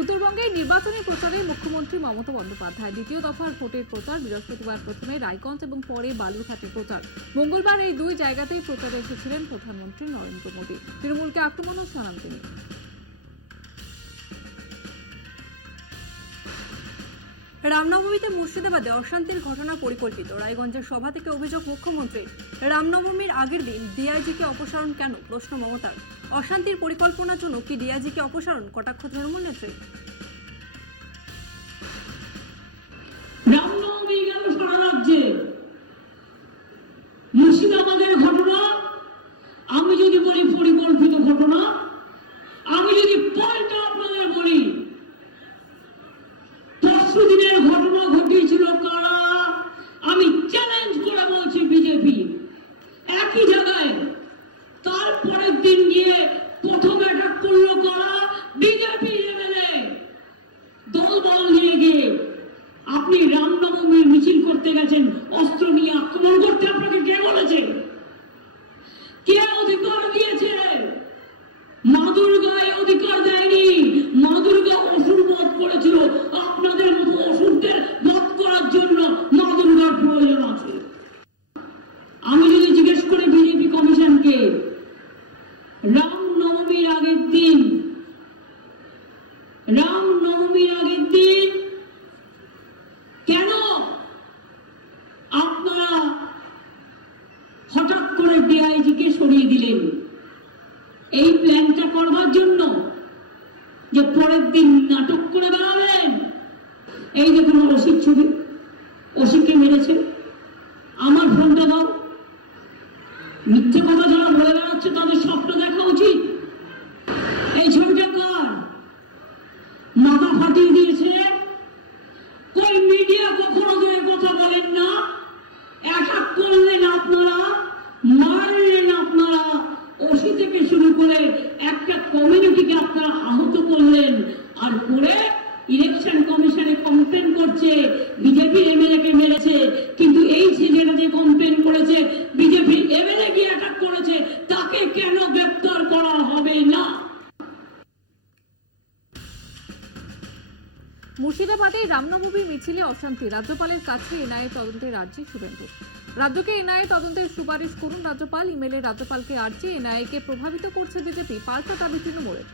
উত্তরবঙ্গে নির্বাচনী প্রচারে মুখ্যমন্ত্রী মমতা বন্দ্যোপাধ্যায় দ্বিতীয় দফার ভোটের প্রচার বৃহস্পতিবার প্রথমে রায়গঞ্জ এবং পরে বালুরঘাটে প্রচার। মঙ্গলবার এই দুই জায়গাতেই প্রচারে এসেছিলেন প্রধানমন্ত্রী নরেন্দ্র মোদী। তৃণমূলকে আক্রমণও শানান তিনি। রামনবমীতে মুর্শিদাবাদে অশান্তির ঘটনা পরিকল্পিত। রায়গঞ্জের সভা থেকে অভিযোগ মুখ্যমন্ত্রীর। রামনবমীর আগের দিন ডিআইজিকে অপসারণ কেন, প্রশ্ন মমতার। অশান্তির পরিকল্পনার জন্য কি ডিআইজিকে অপসারণ, কটাক্ষ তৃণমূল নেত্রী। রামনবমী গেল সারা রাজ্যে, মুর্শিদাবাদের ঘটনা আমি যদি বলি পরিকল্পিত ঘটনা, আমি যদি পলটা আপনাদের বলি পরশুদিনের ঘটনা ঘটিয়েছিল কারা, আমি চ্যালেঞ্জ করে বলছি বিজেপি। একই জায়গায় তারপরের দিন গিয়ে প্রথম অ্যাটাক করলো কারা, বিজেপি এমএলএ দলবল নিয়ে গিয়ে। আপনি রামনবমীর মিছিল করতে গেছেন, অস্ত্র নিয়ে আক্রমণ করতে আপনাকে কে বলেছে? কে অধিকার দিয়েছে? মা দুর্গায় অধিকার দেয়নি। মা দুর্গা অসুর বধ করেছিল। আপনাদের মতো অসুরদের বধ করার জন্য মা দুর্গার প্রয়োজন আছে। আমি যদি জিজ্ঞেস করি বিজেপি কমিশনকে, রামনবমীর আগের দিন কেন আপনারা হঠাৎ করে ডিআইজিকে সরিয়ে দিলেন? এই প্ল্যানটা করবার জন্য যে পরের দিন নাটক করে বেড়াবেন। এই দেখুন ওসির ছবি, ওসিকে মেরেছে। আমার ফোনটা দাও। মিথ্যে কথা যারা বলে বেড়াচ্ছে তাদের স্বপ্ন দেখা উচিত। এই ছবিটা কার? মাথা ফাটিয়ে দিয়েছে। কই মিডিয়া কখনো তো এই কথা বলেন না। অ্যাটাক করলেন আপনারা, মারলেন আপনারা, ওসি থেকে শুরু করে একটা কমিউনিটিকে আপনারা আহত করলেন। আর করে ইলেকশন কমিশনে কমপ্লেন করছে বিজেপি এমএলএ কে মেরেছে। কিন্তু এই ছেলেটা যে কমপ্লেন করেছে বিজেপি এমএলএ গিয়ে অ্যাটাক করেছে, তাকে কেন গ্রেফতার করা হবে না? মুর্শিদাবাদে রামনবমী মিছিলে অশান্তি, রাজ্যপালের কাছে এনআইএ তদন্তের আর্জি শুভেন্দু। রাজ্যকে এনআইএ তদন্তের সুপারিশ করুন রাজ্যপাল। ইমেলে রাজ্যপালকে আর্জি। এনআইএ কে প্রভাবিত করছে বিজেপি, পাল্টা দাবি তৃণমূলের।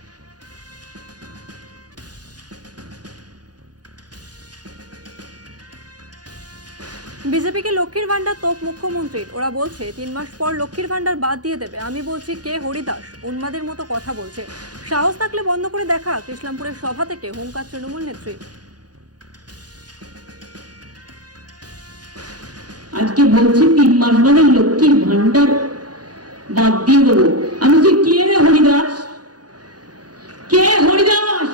বিজেপিকে লক্ষ্মীর ভান্ডার তোপ মুখ্যমন্ত্রীর। ওরা বলছে 3 মাস পর লক্ষ্মীর ভান্ডার বাদ দিয়ে দেবে। আমি বলছি কে হরিদাস, উন্মাদের মতো কথা বলছে। সাহস থাকলে বন্ধ করে দেখা। কৃষ্ণামপুরের সভা থেকে হুঙ্কার তৃণমূল নেত্রী। আজকে বলছি 3 মাস মানে লক্ষ্মীর ভান্ডার বাদ দিয়ে দেবো। আমি যে কে রে হরিদাস? কে হরিদাস?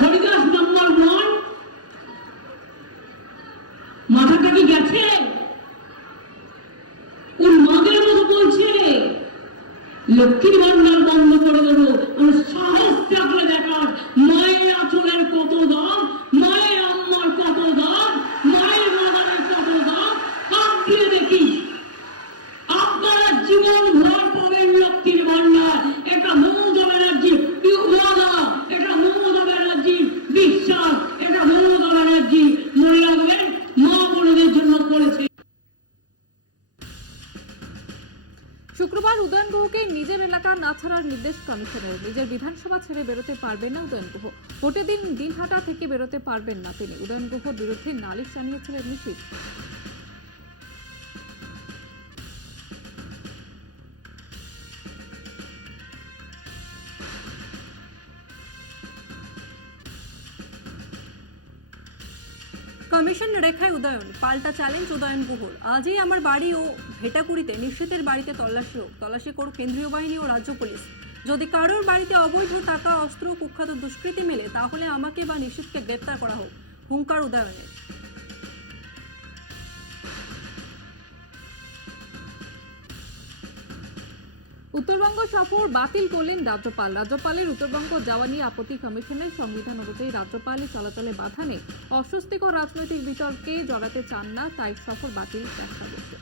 হরিদাস নাম্বার 1। মাথাটা কি গেছে? ওর মাদের মতো বলছে লক্ষ্মীর ভান্ডার বন্ধ করে দেবো। আমার সাহস থাকলে দেখার মায়ের আঁচলের কত দাম, মায়ের আম্মার কত দাম, মায়ের মাদারের কত দাম, হাত দিয়ে দেখি। আপনারা জীবন ভর পাবেন লক্ষ্মীর ভান্ডার। এটা মমতা ব্যানার্জির ওয়াদা, এটা মমতা ব্যানার্জির বিশ্বাস, এটা মমতা ব্যানার্জি মনে রাখবেন মা বোনদের জন্য করেছে। শুক্রবার উদয়ন গুহকে নিজের এলাকা না ছাড়ার নির্দেশ কমিশনের। নিজের বিধানসভা ছেড়ে বেরোতে পারবেন না উদয়ন গুহ। ভোটের দিন দিনহাটা থেকে বেরোতে পারবেন না তিনি। উদয়ন গুহর বিরুদ্ধে নালিশ জানিয়েছিলেন নিশীথ। কমিশন রেখায় উদয়ন, পাল্টা চ্যালেঞ্জ উদয়ন গুহর। আজই আমার বাড়ি ও ভেটাকুড়িতে নিশ্চিতের বাড়িতে তল্লাশি হোক। তল্লাশি করুক কেন্দ্রীয় বাহিনী ও রাজ্য পুলিশ। যদি কারোর বাড়িতে অবৈধ টাকা, অস্ত্র, কুখ্যাত দুষ্কৃতি মেলে তাহলে আমাকে বা নিশ্চিতকে গ্রেপ্তার করা হোক, হুঙ্কার উদয়নের। উত্তরবঙ্গ সফর বাতিল করলেন রাজ্যপাল। রাজ্যপালের উত্তরবঙ্গ যাওয়া নিয়ে আপত্তি কমিশনের। সংবিধান অনুযায়ী রাজ্যপালের চলাচলে বাধা নেই। অস্বস্তিকর রাজনৈতিক বিতর্কে জড়াতে চান না, তাই সফর বাতিল চেষ্টা করছে।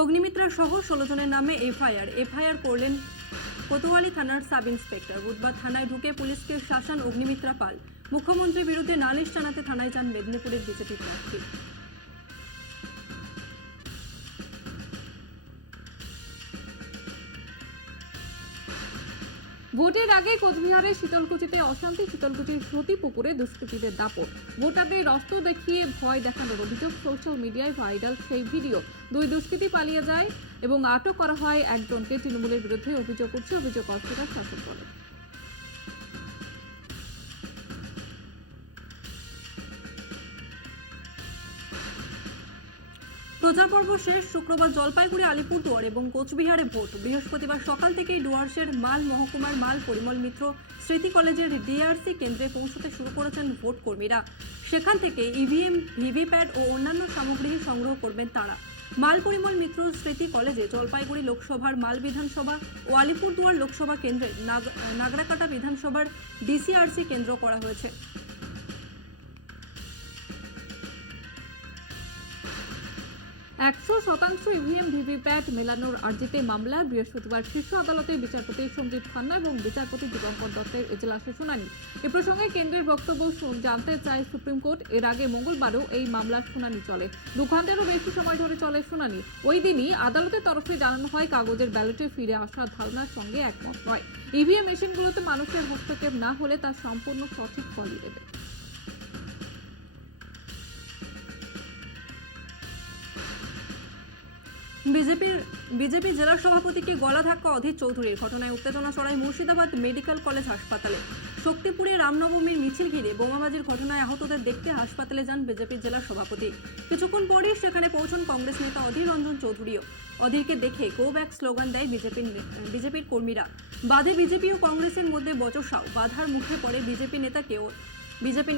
অগ্নিমিত্রা সহ 16 জনের নামে এফআইআর করলেন কোতোয়ালি থানার সাব ইন্সপেক্টর। বুধবার থানায় ঢুকে পুলিশকে শাসান অগ্নিমিত্রা পাল। মুখ্যমন্ত্রীর বিরুদ্ধে নালিশ জানাতে থানায় যান মেদিনীপুরের বিজেপি প্রার্থী। ভোটের আগে কোচবিহারের শীতলকুচিতে অশান্তি, শীতলকুচির সতীপুকুরে দুষ্কৃতীদের দাপট। ভোটারদের অস্ত্র দেখিয়ে ভয় দেখানোর অভিযোগ, সোশ্যাল মিডিয়ায় ভাইরাল সেই ভিডিও। দুই দুষ্কৃতী পালিয়ে যায় এবং আটক করা হয় একজনকে। তৃণমূলের বিরুদ্ধে অভিযোগ উঠছে, অভিযোগ অস্বীকার শাসক দলের। প্রচার পর্ব শেষ। শুক্রবার জলপাইগুড়ি, আলিপুরদুয়ার এবং কোচবিহারে ভোট। বৃহস্পতিবার সকাল থেকেই ডুয়ার্সের মাল মহকুমার মাল পরিমল মিত্র স্মৃতি কলেজের ডিআরসি কেন্দ্রে পৌঁছতে শুরু করেছেন ভোট কর্মীরা। সেখান থেকে ইভিএম, ভিভিপ্যাট ও অন্যান্য সামগ্রী সংগ্রহ করবেন তারা। মাল পরিমল মিত্র স্মৃতি কলেজে জলপাইগুড়ি লোকসভার মাল বিধানসভা ও আলিপুরদুয়ার লোকসভা কেন্দ্রে নাগরাকাটা বিধানসভার ডিসিআরসি কেন্দ্র করা হয়েছে। 100% ইভিএম, ভিভিপ্যাট মেলানোর আর্জিতে মামলা। বৃহস্পতিবার শীর্ষ আদালতের বিচারপতি সঞ্জীব খান্না এবং বিচারপতি দীপঙ্কর দত্তের এজলাসে শুনানি। এ প্রসঙ্গে কেন্দ্রের বক্তব্য জানতে চায় সুপ্রিম কোর্ট। এর আগে মঙ্গলবারও এই মামলার শুনানি চলে। 2 ঘন্টারও বেশি সময় ধরে চলে শুনানি। ওই দিনই আদালতের তরফে জানানো হয়, কাগজের ব্যালটে ফিরে আসার ধারণার সঙ্গে একমত নয়। ইভিএম মেশিনগুলোতে মানুষের হস্তক্ষেপ না হলে তা সম্পূর্ণ সঠিক ফলই দেবে। বিজেপি জেলা সভাপতিকে গলা ধাক্কা অধীর চৌধুরীর। ঘটনায় উত্তেজনা ছড়ায় মুর্শিদাবাদ মেডিকেল কলেজ হাসপাতালে। শক্তিপুরে রামনবমীর মিছিল ঘিরে বোমাবাজির ঘটনায় আহতদের দেখতে হাসপাতালে যান বিজেপির জেলা সভাপতি। কিছুক্ষণ পরেই সেখানে পৌঁছন কংগ্রেস নেতা অধীর রঞ্জন চৌধুরীও। অধীরকে দেখে গো ব্যাক স্লোগান দেয় বিজেপির কর্মীরা। বাধে বিজেপি ও কংগ্রেসের মধ্যে বচসাও। বাধার মুখে পড়ে বিজেপি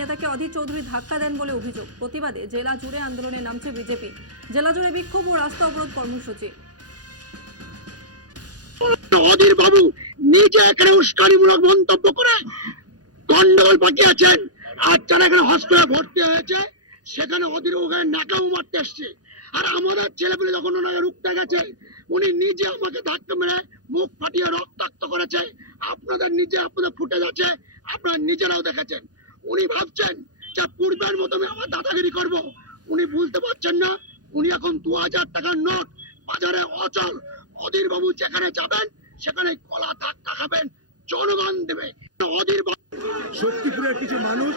নেতাকে অধীর চৌধুরী ধাক্কা দেন বলে অভিযোগ। প্রতিবাদে জেলা জুড়ে আন্দোলনে নামছে বিজেপি। জেলা জুড়ে বিক্ষোভ ও রাস্তা অবরোধ কর্মসূচি। অধীর বাবু নিজে এখানে উস্কানিমূলক মন্তব্য করে গন্ডগোল পাকিয়েছেন। আর যারা এখানে হসপিটালে ভর্তি হয়েছে সেখানে অধীর ওখানে নাকাও মারতে এসছে। আর আমাদের ছেলেপুলে যখন ওনাকে রুখতে গেছে উনি নিজে আমাকে ধাক্কা মেরে মুখ ফাটিয়ে রক্তাক্ত করেছে। আপনাদের ফুটে যাচ্ছে, আপনারা নিজেরাও দেখেছেন। উনি ভাবছেন যে পূর্বের মতো আমি আমার দাদাগিরি করব। উনি বুঝতে পারছেন না, উনি এখন 2000 টাকার নোট বাজারে অচল। অধীর বাবু যেখানে যাবেন সেখানে কলা ধাক্কা খাবেন, জনগণ দেবে। অধীর শক্তিপুরের কিছু মানুষ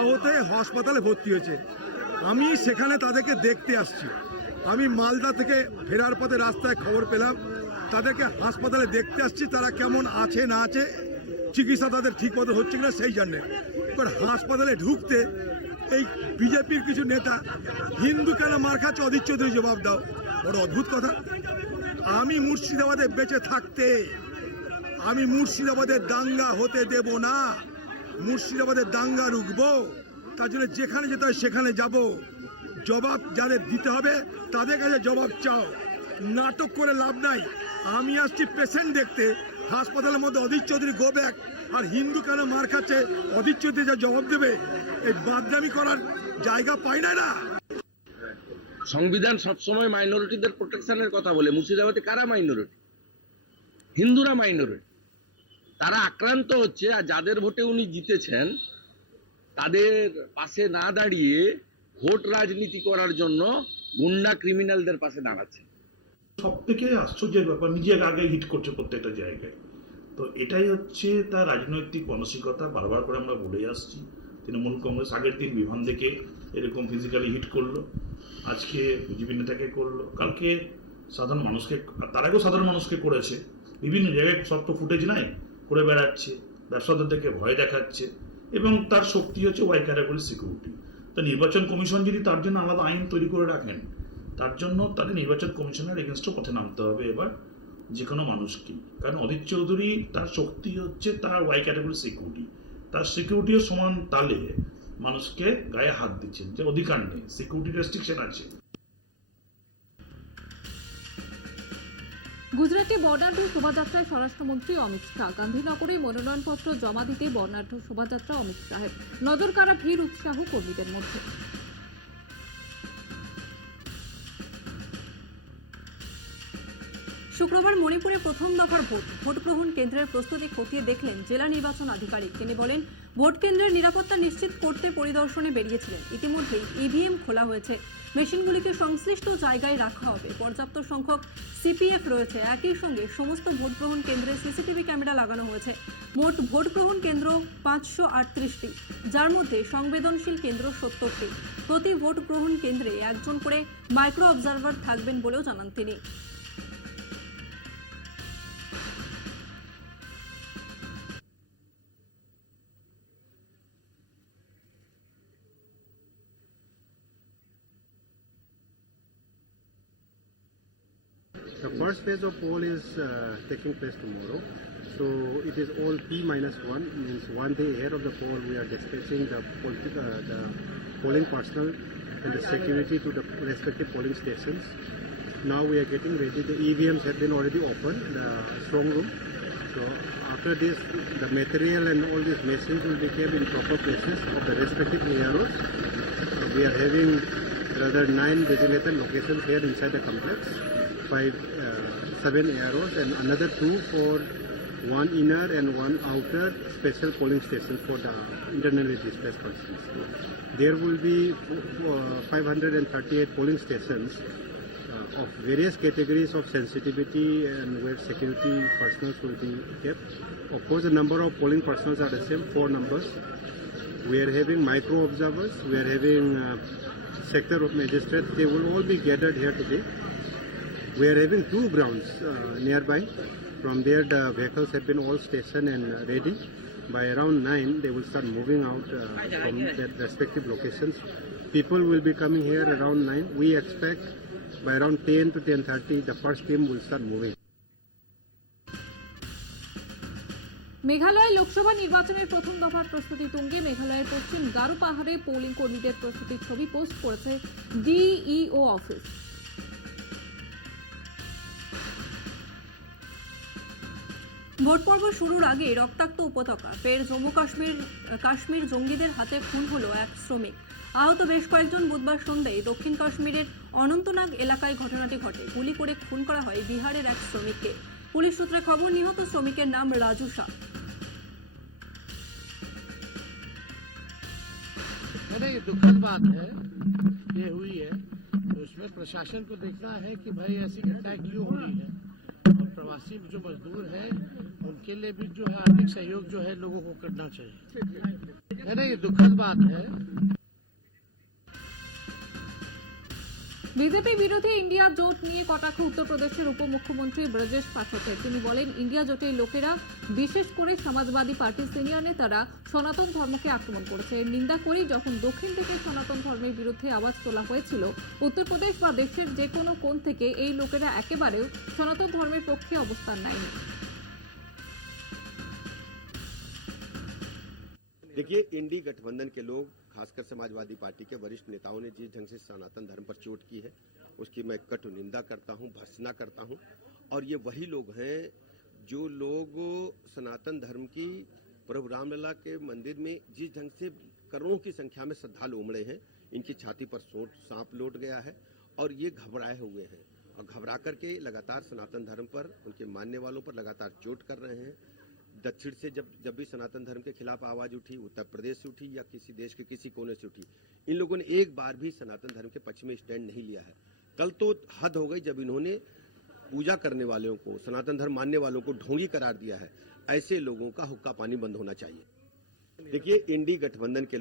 আহত হয়ে হাসপাতালে ভর্তি হয়েছে। আমি সেখানে তাদেরকে দেখতে আসছি। আমি মালদা থেকে ফেরার পথে রাস্তায় খবর পেলাম, তাদেরকে হাসপাতালে দেখতে আসছি। তারা কেমন আছে না আছে, চিকিৎসা তাদের ঠিক মতো হচ্ছে কিনা সেই জন্যে। এবার হাসপাতালে ঢুকতে এই বিজেপির কিছু নেতা হিন্দু কেন মার খাচ্ছে, অধীর চৌধুরী জবাব দাও। বড় অদ্ভুত কথা। আমি মুর্শিদাবাদে বেঁচে থাকতে আমি মুর্শিদাবাদের দাঙ্গা হতে দেব না। মুর্শিদাবাদের দাঙ্গা রুখবো, তার জন্য যেখানে যেতে হয় সেখানে যাব। জবাব যাদের দিতে হবে তাদের কাছে জবাব চাও। নাটক করে লাভ নাই। আমি আসছি পেশেন্ট দেখতে। হাসপাতালের মধ্যে অধীর চৌধুরী গো ব্যাক আর হিন্দু কেন মার খাচ্ছে, অধীর চৌধুরী যা জবাব দেবে। এই বাদনামি করার জায়গা পাই না। সংবিধান সবসময় মাইনরিটিদের প্রোটেকশনের কথা বলে। মুর্শিদাবাদে কারা মাইনরিটি? হিন্দুরা মাইনরিটি। তারা আক্রান্ত হচ্ছে। আর যাদের ভোটে উনি জিতেছেন তাদের পাশে না দাঁড়িয়ে ভোট রাজনীতি করার জন্য গুন্ডা ক্রিমিনালদের পাশে দাঁড়াচ্ছে। সব থেকে আশ্চর্যের ব্যাপার, নিজের আগে হিট করছে প্রত্যেকটা জায়গায়। তো এটাই হচ্ছে তার রাজনৈতিক মানসিকতা। বারবার করে আমরা বলে আসছি, তৃণমূল কংগ্রেস আগের দিন বিভান থেকে এরকম ফিজিক্যালি হিট করলো, আজকে বিজেপি নেতাকে করলো, কালকে সাধারণ মানুষকে, তার আগেও সাধারণ মানুষকে করেছে। বিভিন্ন জায়গায় সব তো ফুটেজ নাই, করে বেড়াচ্ছে, ব্যবসাদারদেরকে ভয় দেখাচ্ছে। এবং তার শক্তি হচ্ছে ওয়াই ক্যাটাগরি সিকিউরিটি। তা নির্বাচন কমিশন যদি তার জন্য আলাদা আইন তৈরি করে রাখেন, তার জন্য তাদের নির্বাচন কমিশনের এগেনস্টও পথে নামতে হবে এবার যে কোনো মানুষকে। কারণ অধীর চৌধুরী তার শক্তি হচ্ছে তার ওয়াই ক্যাটাগরি সিকিউরিটি। তার সিকিউরিটিও সমান তালে মানুষকে গায়ে হাত দিচ্ছেন, যে অধিকার নেই, সিকিউরিটি রেস্ট্রিকশন আছে। গুজরাটে বর্ণাঢ্য শোভাযাত্রায় স্বরাষ্ট্রমন্ত্রী অমিত শাহ। গান্ধীনগরে মনোনয়নপত্র জমা দিতে বর্ণাঢ্য শোভাযাত্রা অমিত শাহের। নজর কাড়া ভিড়, উৎসাহ কর্মীদের মধ্যে। শুক্রবার মণিপুরে প্রথম দফার ভোট গ্রহণ কেন্দ্রের প্রস্তুতি খতিয়ে দেখলেন জেলা নির্বাচন আধিকারিক। তিনি বলেন, ভোট কেন্দ্রের নিরাপত্তা নিশ্চিত করতে পরিদর্শনে বেরিয়েছিলেন। ইতিমধ্যেই ইভিএম খোলা হয়েছে, মেশিনগুলিকে সংশ্লিষ্ট জায়গায় রাখা হবে। পর্যাপ্ত সংখ্যক সিপিএফ রয়েছে। একই সঙ্গে সমস্ত ভোট গ্রহণ কেন্দ্রে সিসিটিভি ক্যামেরা লাগানো হয়েছে। মোট ভোট গ্রহণ কেন্দ্র 538টি, যার মধ্যে সংবেদনশীল কেন্দ্র 70টি। প্রতি ভোট গ্রহণ কেন্দ্রে একজন করে মাইক্রো অবজারভার থাকবেন বলেও জানান তিনি। The first phase of poll is taking place tomorrow. So it is all T-1, means 1 day ahead of the poll. We are dispatching the polling personnel and the security to the respective polling stations. Now we are getting ready. The EVMs have been already opened, the strong room. So after this, the material and all these machines will be kept in proper places of the respective AROs. We are having rather 9 designated locations here inside the complex. 7 AROs and another 2 for one inner and one outer special polling station for the internally displaced persons. There will be 538 polling stations of various categories of sensitivity and where security personnel will be kept. Of course, the number of polling personnel are the same, 4 numbers. We are having micro observers, we are having sector of magistrates. They will all be gathered here today. We are having 2 grounds nearby. From there, the vehicles have been all stationed and ready. By around 9, they will start moving out from their respective locations. People will be coming here around 9. We expect by around 10 to 10:30, the first team will start moving. Meghalaya Lok Sabha নির্বাচনের প্রথম দফার প্রস্তুতি তুঙ্গে। মেঘালয়ের পশ্চিম গারো পাহাড়ে polling কর্মীদের প্রস্তুতির ছবি পোস্ট করেছে ডিইও অফিস। ভোট পর্ব শুরুর আগে রক্তাক্ত উপত্যকা ফের জম্মু কাশ্মীর জঙ্গিদের হাতে খুন হলো এক শ্রমিক। আহত বেশ কয়েকজন বুধবার সন্ধ্যায় দক্ষিণ কাশ্মীরের অনন্তনাগ এলাকায় ঘটনাটি ঘটে। গুলি করে খুন করা হয় বিহারের এক শ্রমিককে। পুলিশ সূত্রে খবর, নিহত শ্রমিকের নাম রাজু শাহ। ये दुखद बात है, ये हुई है, तो इसमें प्रशासन को देखना है कि भाई ऐसी घटना क्यों हो रही है, और प्रवासी जो मजदूर हैं उनके लिए भी जो है आर्थिक सहयोग जो है लोगों को करना चाहिए। ये दुखद बात है। বিজেপি বিরোধী ইন্ডিয়া জোট নিয়ে কটাক্ষ উত্তরপ্রদেশের উপমুখ্যমন্ত্রী ব্রজেশ পাঠকের। তিনি বলেন, ইন্ডিয়া জোটের লোকেরা, বিশেষ করে সমাজবাদী পার্টির সিনিয়র নেতারা সনাতন ধর্মকে আক্রমণ করেছে। এর নিন্দা করি। যখন দক্ষিণ থেকে সনাতন ধর্মের বিরুদ্ধে আওয়াজ তোলা হয়েছিল, উত্তরপ্রদেশ বা দেশের যে কোনো কোণ থেকে এই লোকেরা একেবারেও সনাতন ধর্মের পক্ষে অবস্থান নেয়নি। देखिए, इंडी गठबंधन के लोग, खासकर समाजवादी पार्टी के वरिष्ठ नेताओं ने जिस ढंग से सनातन धर्म पर चोट की है, उसकी मैं कटु निंदा करता हूं, भर्त्सना करता हूं। और ये वही लोग हैं जो लोग सनातन धर्म की प्रभु रामलला के मंदिर में जिस ढंग से करोड़ों की संख्या में श्रद्धालु उमड़े हैं, इनकी छाती पर सांप लौट गया है और ये घबराए हुए हैं और घबरा करके लगातार सनातन धर्म पर, उनके मानने वालों पर लगातार चोट कर रहे हैं। दक्षिण से जब भी सनातन धर्म के खिलाफ आवाज उठी, उत्तर प्रदेश से उठी या किसी देश के किसी कोने से उठी, इन लोगों ने एक बार भी सनातन धर्म के पक्ष में स्टैंड नहीं लिया है। कल तो हद हो गई जब इन्होंने पूजा करने वालों को, सनातन धर्म मानने वालों को ढोंगी करार दिया है। ऐसे लोगों का हुक्का पानी बंद होना चाहिए। देखिए, इंडी गठबंधन के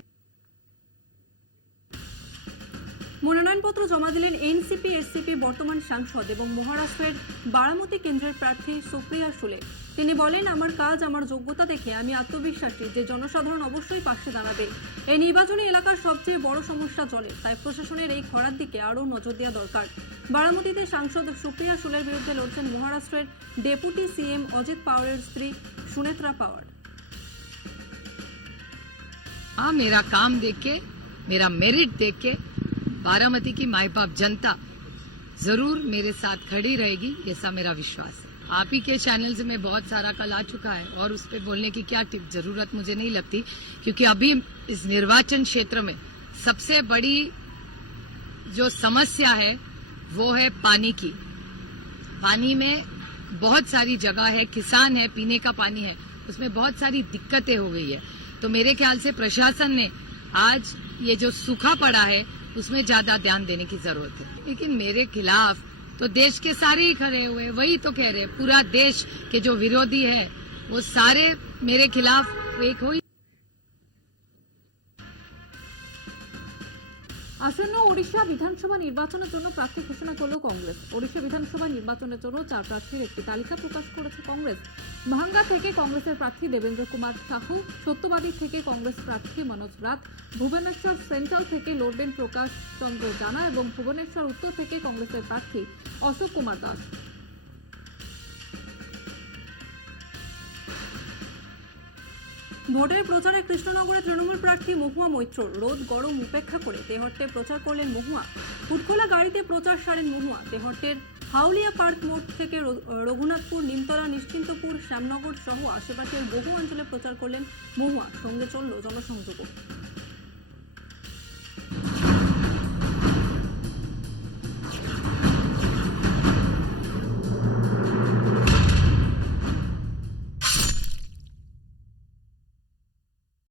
মনোনয়নপত্র জমা দিলেন এনসিপি এসসিপি বর্তমান সাংসদ এবং মহারাষ্ট্রের বারামতি কেন্দ্রের প্রার্থী সুপ্রিয়া সুলে। তিনি বলেন, আমার কাজ, আমার যোগ্যতা দেখে আমি আত্মবিশ্বাসী যে জনসাধারণ অবশ্যই পাশে দাঁড়াবে। এই নির্বাচনী এলাকার সবচেয়ে বড় সমস্যা জলের, তাই প্রশাসনের এই খরার দিকে আরও নজর দেওয়া দরকার। বারামতিতে সাংসদ সুপ্রিয়া সুলের বিরুদ্ধে লড়ছেন মহারাষ্ট্রের ডেপুটি সিএম অজিত পাওয়ারের স্ত্রী সুনেত্রা পাওয়ার। मेरा काम देख के, मेरा मेरिट देख के बारामती की माई बाप जनता जरूर मेरे साथ खड़ी रहेगी, ऐसा मेरा विश्वास है। आप ही के चैनल से मैं बहुत सारा कल आ चुका है और उस पर बोलने की क्या जरूरत मुझे नहीं लगती, क्योंकि अभी इस निर्वाचन क्षेत्र में सबसे बड़ी जो समस्या है वो है पानी की। पानी में बहुत सारी जगह है, किसान है, पीने का पानी है, उसमें बहुत सारी दिक्कतें हो गई है। तो मेरे ख्याल से प्रशासन ने आज ये जो सूखा पड़ा है उसमें ज्यादा ध्यान देने की जरूरत है। लेकिन मेरे खिलाफ तो देश के सारे ही खड़े हुए, वही तो कह रहे हैं, पूरा देश के जो विरोधी है वो सारे मेरे खिलाफ एक हो। আসন্ন ওড়িশা বিধানসভা নির্বাচনের জন্য প্রার্থী ঘোষণা করল কংগ্রেস। ওড়িশা বিধানসভা নির্বাচনের জন্য 4 প্রার্থীর একটি তালিকা প্রকাশ করেছে কংগ্রেস। ভাঙ্গা থেকে কংগ্রেসের প্রার্থী দেবেন্দ্র কুমার সাহু, সত্যবাদী থেকে কংগ্রেস প্রার্থী মনোজ রাত, ভুবনেশ্বর সেন্ট্রাল থেকে লড়বেন প্রকাশ চন্দ্র জানা এবং ভুবনেশ্বর উত্তর থেকে কংগ্রেসের প্রার্থী অশোক কুমার দাস। ভোটের প্রচারে কৃষ্ণনগরে তৃণমূল প্রার্থী মহুয়া মৈত্র রোদ গরম উপেক্ষা করে তেহট্টে প্রচার করলেন মহুয়া। ফুটখোলা গাড়িতে প্রচার সারেন মহুয়া। তেহট্টের হাউলিয়া পার্ক মোড় থেকে রঘুনাথপুর, নিমতলা, নিশ্চিন্তপুর, শ্যামনগর সহ আশেপাশের বহু অঞ্চলে প্রচার করলেন মহুয়া। সঙ্গে চলল জনসংযোগও।